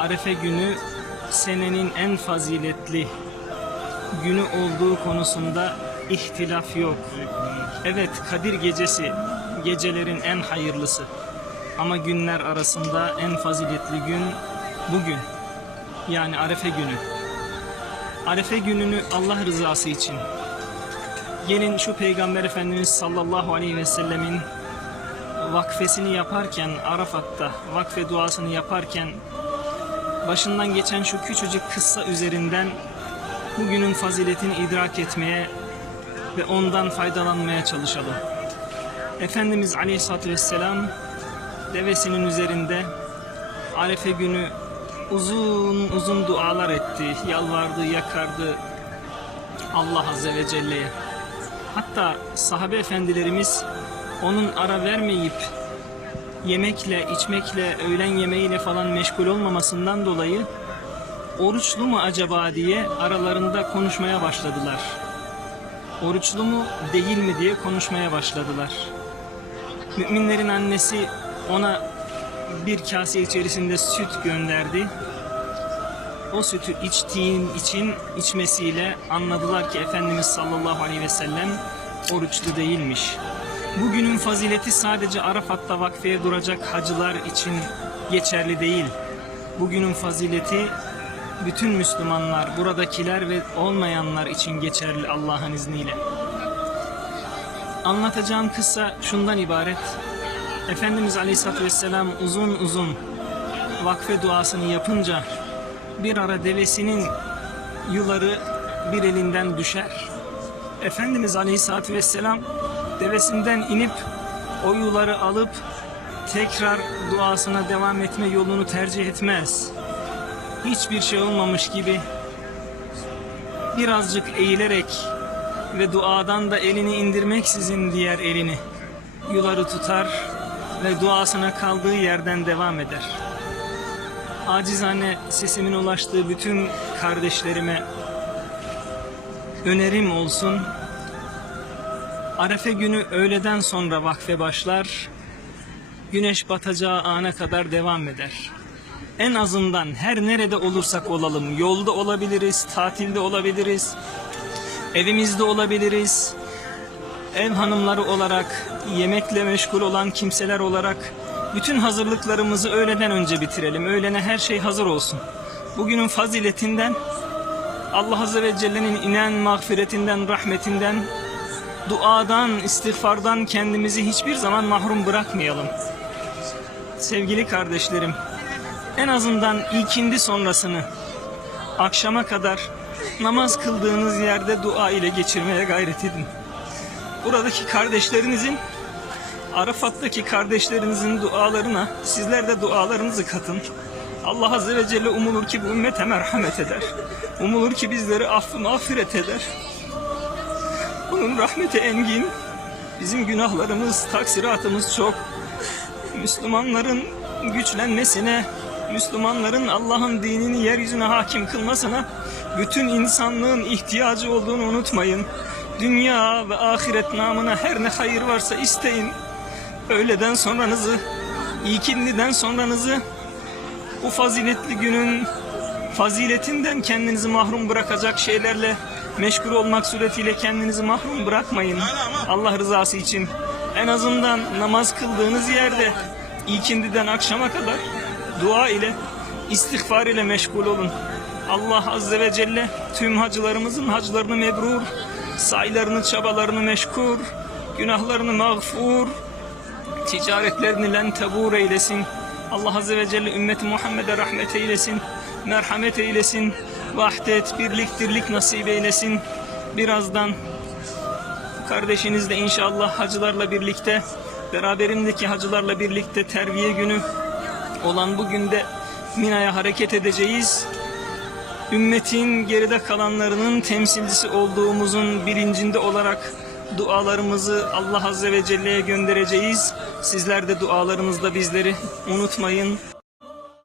Arefe günü senenin en faziletli günü olduğu konusunda ihtilaf yok. Evet Kadir gecesi gecelerin en hayırlısı. Ama günler arasında en faziletli gün bugün. Yani Arefe günü. Arefe gününü Allah rızası için gelin şu Peygamber Efendimiz sallallahu aleyhi ve sellemin vakfesini yaparken Arafat'ta vakfe duasını yaparken başından geçen şu küçücük kıssa üzerinden bugünün faziletini idrak etmeye ve ondan faydalanmaya çalışalım. Efendimiz Aleyhisselatü Vesselam devesinin üzerinde Arefe günü uzun uzun dualar etti, yalvardı, yakardı Allah Azze ve Celle'ye. Hatta sahabe efendilerimiz onun ara vermeyip yemekle, içmekle, öğlen yemeğiyle falan meşgul olmamasından dolayı oruçlu mu acaba diye aralarında konuşmaya başladılar. Oruçlu mu değil mi diye konuşmaya başladılar. Müminlerin annesi ona bir kase içerisinde süt gönderdi. O sütü içtiğin için içmesiyle anladılar ki Efendimiz sallallahu aleyhi ve sellem oruçlu değilmiş. Bugünün fazileti sadece Arafat'ta vakfeye duracak hacılar için geçerli değil. Bugünün fazileti bütün Müslümanlar, buradakiler ve olmayanlar için geçerli Allah'ın izniyle. Anlatacağım kıssa şundan ibaret. Efendimiz Aleyhisselatü Vesselam uzun uzun vakfe duasını yapınca bir ara devesinin yuları bir elinden düşer. Efendimiz Aleyhisselatü Vesselam devesinden inip o yuları alıp tekrar duasına devam etme yolunu tercih etmez. Hiçbir şey olmamış gibi birazcık eğilerek ve duadan da elini indirmeksizin diğer elini yuları tutar ve duasına kaldığı yerden devam eder. Acizane sesimin ulaştığı bütün kardeşlerime önerim olsun. Arefe günü öğleden sonra vakfe başlar. Güneş batacağı ana kadar devam eder. En azından her nerede olursak olalım, yolda olabiliriz, tatilde olabiliriz, evimizde olabiliriz. Ev hanımları olarak, yemekle meşgul olan kimseler olarak bütün hazırlıklarımızı öğleden önce bitirelim. Öğlene her şey hazır olsun. Bugünün faziletinden, Allah Azze ve Celle'nin inen mağfiretinden, rahmetinden, duadan, istiğfardan kendimizi hiçbir zaman mahrum bırakmayalım. Sevgili kardeşlerim, en azından ilkindi sonrasını akşama kadar namaz kıldığınız yerde dua ile geçirmeye gayret edin. Buradaki kardeşlerinizin Arafat'taki kardeşlerinizin dualarına sizler de dualarınızı katın. Allah Azze ve Celle umulur ki bu ümmete merhamet eder. Umulur ki bizleri affı mağfiret eder. Bunun rahmeti engin. Bizim günahlarımız, taksiratımız çok. Müslümanların güçlenmesine, Müslümanların Allah'ın dinini yeryüzüne hakim kılmasına bütün insanlığın ihtiyacı olduğunu unutmayın. Dünya ve ahiret namına her ne hayır varsa isteyin. Öğleden sonranızı, ikindiden sonranızı bu faziletli günün faziletinden kendinizi mahrum bırakacak şeylerle meşgul olmak suretiyle kendinizi mahrum bırakmayın. Allah rızası için en azından namaz kıldığınız yerde ikindiden akşama kadar dua ile istiğfar ile meşgul olun. Allah Azze ve Celle tüm hacılarımızın hacılarını mebrur, saylarını çabalarını meşkur, günahlarını mağfur, ticaretlerini len tebur eylesin. Allah Azze ve Celle ümmeti Muhammed'e rahmet eylesin, merhamet eylesin, vahdet, birlik, dirlik nasip eylesin. Birazdan kardeşinizle inşallah hacılarla birlikte, beraberindeki hacılarla birlikte terviye günü olan bu günde Mina'ya hareket edeceğiz. Ümmetin geride kalanlarının temsilcisi olduğumuzun bilincinde olarak dualarımızı Allah Azze ve Celle'ye göndereceğiz. Sizler de dualarınızda bizleri unutmayın.